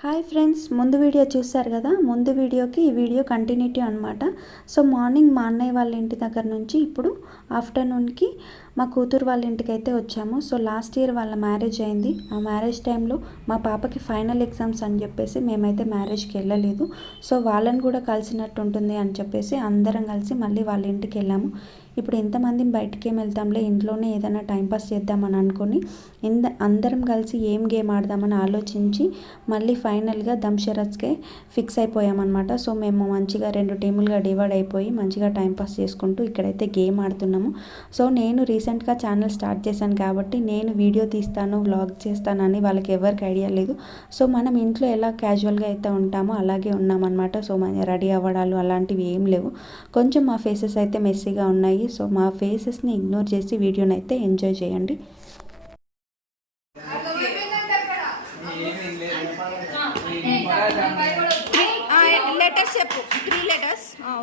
Hi friends ముందు video చూశారు కదా? ముందు వీడియోకి ఈ వీడియో కంటిన్యూటీ అనమాట సో మార్నింగ్ మా అన్నయ్య వాళ్ళ ఇంటి దగ్గర నుంచి ఇప్పుడు ఆఫ్టర్నూన్కి మా కూతురు వాళ్ళ ఇంటికి అయితే వచ్చాము. సో లాస్ట్ ఇయర్ వాళ్ళ మ్యారేజ్ అయింది. ఆ మ్యారేజ్ టైంలో మా పాపకి ఫైనల్ ఎగ్జామ్స్ అని చెప్పేసి మేమైతే మ్యారేజ్కి వెళ్ళలేదు. సో వాళ్ళని కూడా కలిసినట్టు ఉంటుంది అని చెప్పేసి అందరం కలిసి మళ్ళీ వాళ్ళ ఇంటికి వెళ్ళాము. ఇప్పుడు ఎంతమంది బయటికి వెళ్తాంలే ఇంట్లోనే ఏదైనా టైంపాస్ చేద్దామని అనుకొని ఇంద అందరం కలిసి ఏం గేమ్ ఆడదామని ఆలోచించి మళ్ళీ ఫైనల్గా దంషరస్కే ఫిక్స్ అయిపోయామన్నమాట. సో మేము మంచిగా రెండు టీములుగా డివైడ్ అయిపోయి మంచిగా టైంపాస్ చేసుకుంటూ ఇక్కడైతే గేమ్ ఆడుతున్నాము. సో నేను రీసెంట్గా ఛానల్ స్టార్ట్ చేశాను కాబట్టి నేను వీడియో తీస్తాను వ్లాగ్ చేస్తానని వాళ్ళకి ఎవరికి ఐడియా లేదు. సో మనం ఇంట్లో ఎలా క్యాజువల్గా అయితే ఉంటామో అలాగే ఉన్నామన్నమాట. సో మన రెడీ అవ్వడాలు అలాంటివి ఏం లేవు. కొంచెం మా ఫేసెస్ అయితే మెస్సీగా ఉన్నాయి. సో మా ఫేసెస్ని ఇగ్నోర్ చేసి వీడియోని అయితే ఎంజాయ్ చేయండి.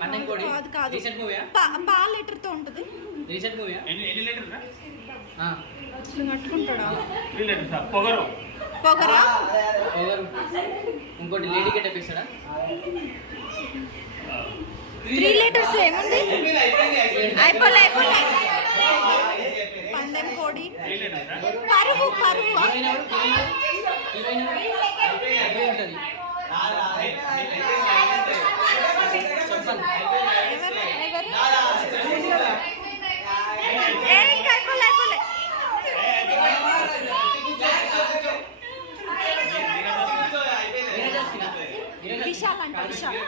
కన్నెంకోడి కాదు. పా లెటర్తో ఉంటది. రీసెంట్ మూవీయా ఎన్ని లీటర్ కట్టుకుంటాడా? పొగరు. పొగరా? ఎవరు ఇంకోటి లేడీ గెటప్ ఇస్తాడా త్రీ లెటర్స్ ఏముంది? అయిపోలే అయిపోలే. పందెం కోడి త్రీ లీటర్స్ పరుగు పరుగు. హీరోయిన్ ఎవరు విశాల్ అంట విశాల్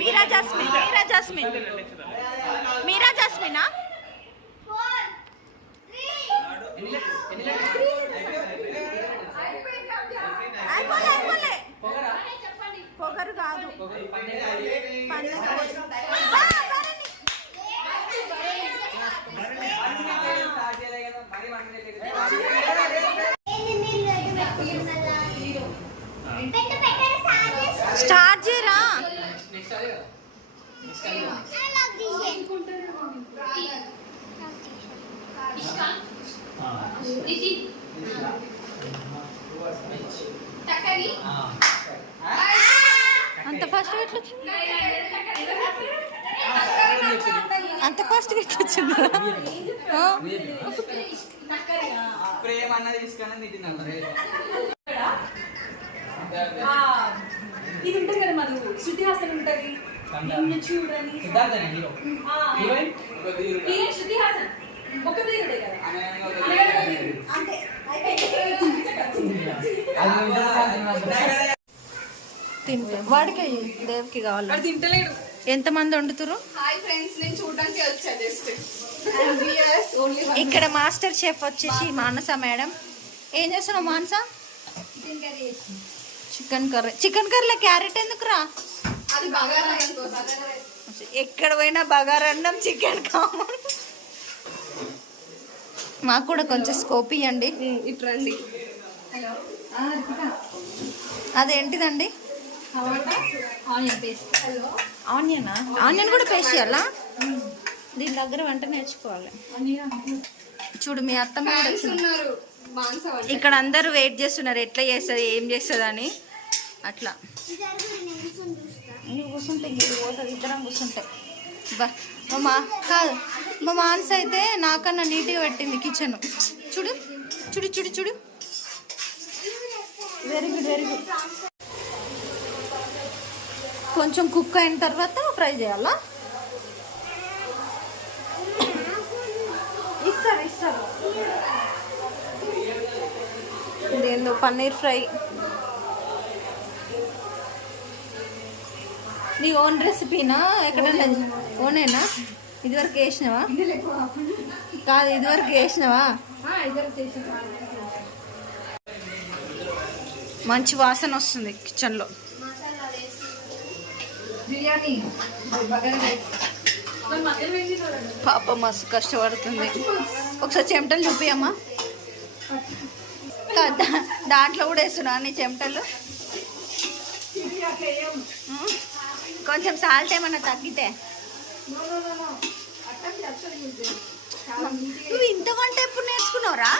మీరా జస్మిన్ మీరా జాస్మిన్ మీరా పొగరు కాదు పొగరు పన్నెండు పందెం కోడి బా, భరణి. స్టార్ట్ చేయలే కదా మరి మన మీద స్టార్ట్ చేయరా నెక్స్ట్ అదే అంత ఫాస్ట్ ఎట్లా వచ్చింది? అంత ఫాస్ట్ ఎట్లా వచ్చింది? ప్రేమ అన్నది తీసుకొని తిట్టిందంట ఇది ఉంటుంది కదా మధు శృతి హాసన్ ఉంటది నిన్ను చూడని. సిద్ధార్థనే హీరో. హీరోయిన్? ఈయన శృతి హాసన్ ఒక వీరుడే కదా. తింటే. వాడికి దేవికి కావాలి. తింటలేడు. ఎంతమంది వండుతురు ఇక్కడ మాస్టర్ షెఫ్ వచ్చేసి మానస మేడం. ఏం చేస్తున్నావు మానస? చికెన్ కర్రీ చికెన్ కర్రీలో క్యారెట్ ఎందుకురా? ఎక్కడ పోయినా బగారన్నం చికెన్ కావాలి మాకు కూడా కొంచెం స్కోప్ ఇవ్వండి ఇటు రండి. Onion paste. ఆనియనా? ఆనియన్ కూడా పేస్ట్ చేయాలా? దీని దగ్గర వంట నేర్చుకోవాలి. చూడు మీ అత్తమ్మ వాళ్ళు ఇక్కడ అందరూ వెయిట్ చేస్తున్నారు. ఎట్లా చేస్తుంది ఏం చేస్తుంది అని. అట్లా. నువ్వు కూర్చుంటే ఇంటికి పోతుంది. ఇద్దరం కూర్చుంటే. బా మా మా కాదు మా మానస అయితే నాకన్నా నీట్గా పెట్టింది కిచెన్. చూడు చూడు చూడు చూడు. వెరీ గుడ్ వెరీ గుడ్ కొంచెం కుక్ అయిన తర్వాత ఫ్రై చేయాలా? ఇస్తారు ఇస్తారు. ఇదేందో పన్నీర్ ఫ్రై. నీ ఓన్ రెసిపీనా? ఎక్కడన్నా? ఓనేనా? ఇదివరకు వేసినావా కాదు ఇదివరకు వేసినావా మంచి వాసన వస్తుంది కిచెన్లో బిర్యానీ. పాప మస్తు కష్టపడుతుంది. ఒకసారి చెమటలు చూపియమ్మా. దాంట్లో కూడా వేస్తున్నా నీ చెమటలు? కొంచెం సాల్ట్ ఏమన్నా తగ్గితే. నువ్వు ఇంత వంట ఎప్పుడు నేర్చుకున్నావురా?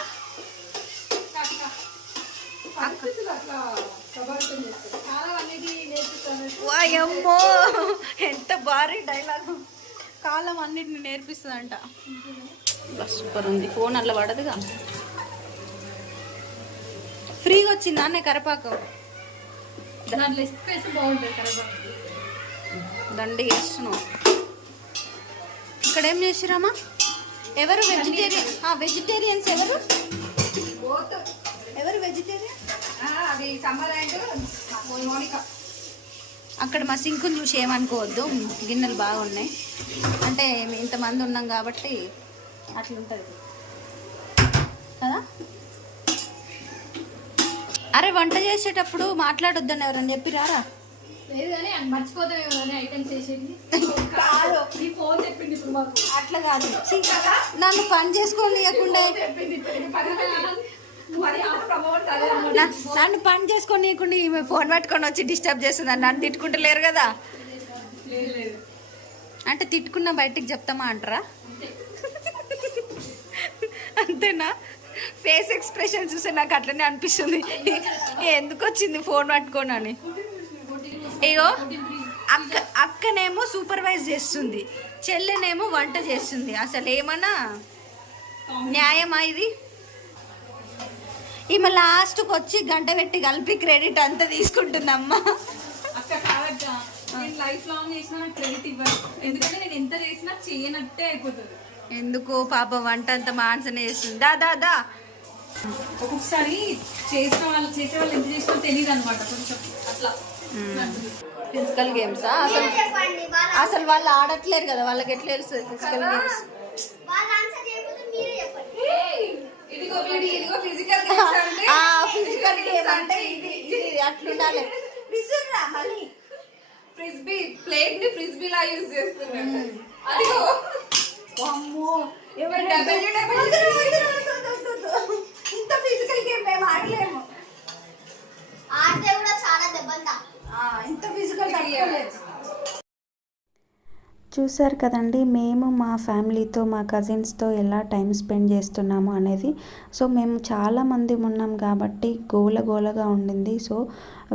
వాయమ్మో ఎంత భారీ డైలాగ్. కాలం అన్నిటిని నేర్పిస్తుందంట. సూపర్ ఉంది. ఫోన్ అట్లా పడదుగా ఫ్రీగా వచ్చిందా అనే కరపాకు? దాంట్లో బాగుంటుంది కరెక్ట్ దండి వేస్తున్నావు ఇక్కడ ఏం చేసిరమ్మా? ఎవరు వెజిటేరియన్ వెజిటేరియన్స్ ఎవరు? ఎవరు వెజిటేరియన్ అది సమ్మర్ అండ్ మోనిక అక్కడ మా సింకుని చూసి ఏమనుకోవద్దు. గిన్నెలు బాగున్నాయి. అంటే మేము ఇంతమంది ఉన్నాం కాబట్టి అట్లుంటుంది. కదా? అరే వంట చేసేటప్పుడు మాట్లాడొద్దని ఎవరని లేదు కానీ నీ ఫోన్ చెప్పింది ఇప్పుడు మాకు. అట్లా కాదు. నన్ను పని చెప్పింది నన్ను పని చేసుకోనీయకుండా ఈమె ఫోన్ పట్టుకొని వచ్చి డిస్టర్బ్ చేస్తుంది నన్ను తిట్టుకుంటలేరు కదా? అంటే తిట్టుకున్న బయటికి చెప్తామా అంటారా? అంతేనా? ఫేస్ ఎక్స్ప్రెషన్ చూస్తే నాకు అట్లనే అనిపిస్తుంది. ఎందుకు వచ్చింది ఫోన్ పట్టుకోనని అయ్యో అక్క అక్కనేమో సూపర్వైజ్ చేస్తుంది. చెల్లెనేమో వంట చేస్తుంది. అసలు ఏమన్నా న్యాయమా ఇది? ఈమె లాస్ట్కి వచ్చి గంట పెట్టి కలిపి క్రెడిట్ అంతా తీసుకుంటుందమ్మా. అక్క కాదక్క నేను లైఫ్ లాంగ్ చేసినా క్రెడిట్ ఎందుకంటే నేను ఎంత చేసినా చేయనట్టే అయిపోతుంది. ఎందుకు? పాపం వంట అంత మాన్సనే చేస్తుంది. దా దా దా. ఒక్కొక్కసారి చేసిన వాళ్ళు చేసే వాళ్ళు ఎంత చేసినా తెలియదు అనమాట కొంచెం అట్లా. ఫిజికల్ గేమ్సా అసలు అసలు వాళ్ళు ఆడట్లేరు కదా. వాళ్ళకి ఎట్లా తెలుస్తుంది physical games physical physical game అంటే ఇది ఇది అట్లుండాలి. విసురురా మళ్ళీ ఫ్రిస్బీ ప్లేట్ని ఫ్రిస్బీ లా యూజ్ చేస్తున్నాడు అదిగో. అమ్మో ఎవరు చూసారు కదండి మేము మా ఫ్యామిలీతో మా కజిన్స్తో ఎలా టైం స్పెండ్ చేస్తున్నాము అనేది. సో మేము చాలామంది ఉన్నాం కాబట్టి గోల గోలగా ఉండింది. సో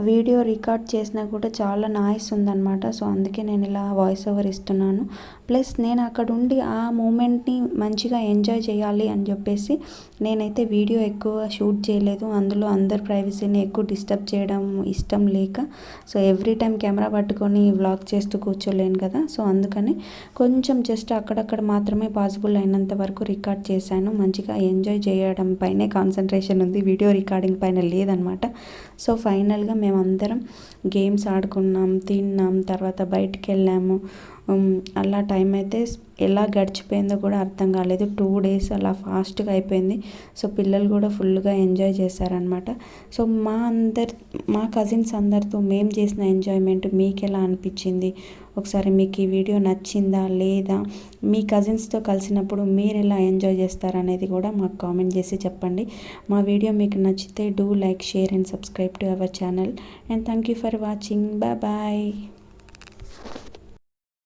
వీడియో రికార్డ్ చేసినా కూడా చాలా నాయిస్ ఉందన్నమాట. సో అందుకే నేను ఇలా వాయిస్ ఓవర్ ఇస్తున్నాను. ప్లస్ నేను అక్కడ ఉండి ఆ మూమెంట్ని మంచిగా ఎంజాయ్ చేయాలి అని చెప్పేసి నేనైతే వీడియో ఎక్కువ షూట్ చేయలేదు. అందులో అందరి ప్రైవసీని ఎక్కువ డిస్టర్బ్ చేయడం ఇష్టం లేక సో ఎవ్రీ టైం కెమెరా పట్టుకొని వ్లాగ్ చేస్తూ కూర్చోలేను కదా. సో అందుకని కొంచెం జస్ట్ అక్కడక్కడ మాత్రమే పాసిబుల్ అయినంత వరకు రికార్డ్ చేశాను. మంచిగా ఎంజాయ్ చేయడం పైనే కాన్సన్ట్రేషన్ ఉంది. వీడియో రికార్డింగ్ పైన లేదనమాట. సో ఫైనల్గా మేమందరం గేమ్స్ ఆడుకున్నాం తిన్నాం తర్వాత బయటికి వెళ్ళాము అలా టైం అయితే ఎలా గడిచిపోయిందో కూడా అర్థం కాలేదు. టూ డేస్ అలా ఫాస్ట్గా అయిపోయింది. సో పిల్లలు కూడా ఫుల్గా ఎంజాయ్ చేశారనమాట సో మా అందరి మా కజిన్స్ అందరితో మేము చేసిన ఎంజాయ్మెంట్ మీకు ఎలా అనిపించింది? ఒకసారి మీకు ఈ వీడియో నచ్చిందా? లేదా? మీ కజిన్స్తో కలిసినప్పుడు మీరు ఎలా ఎంజాయ్ చేస్తారనేది కూడా మాకు కామెంట్ చేసి చెప్పండి. మా వీడియో మీకు నచ్చితే do like share and subscribe to our channel and thank you for watching bye bye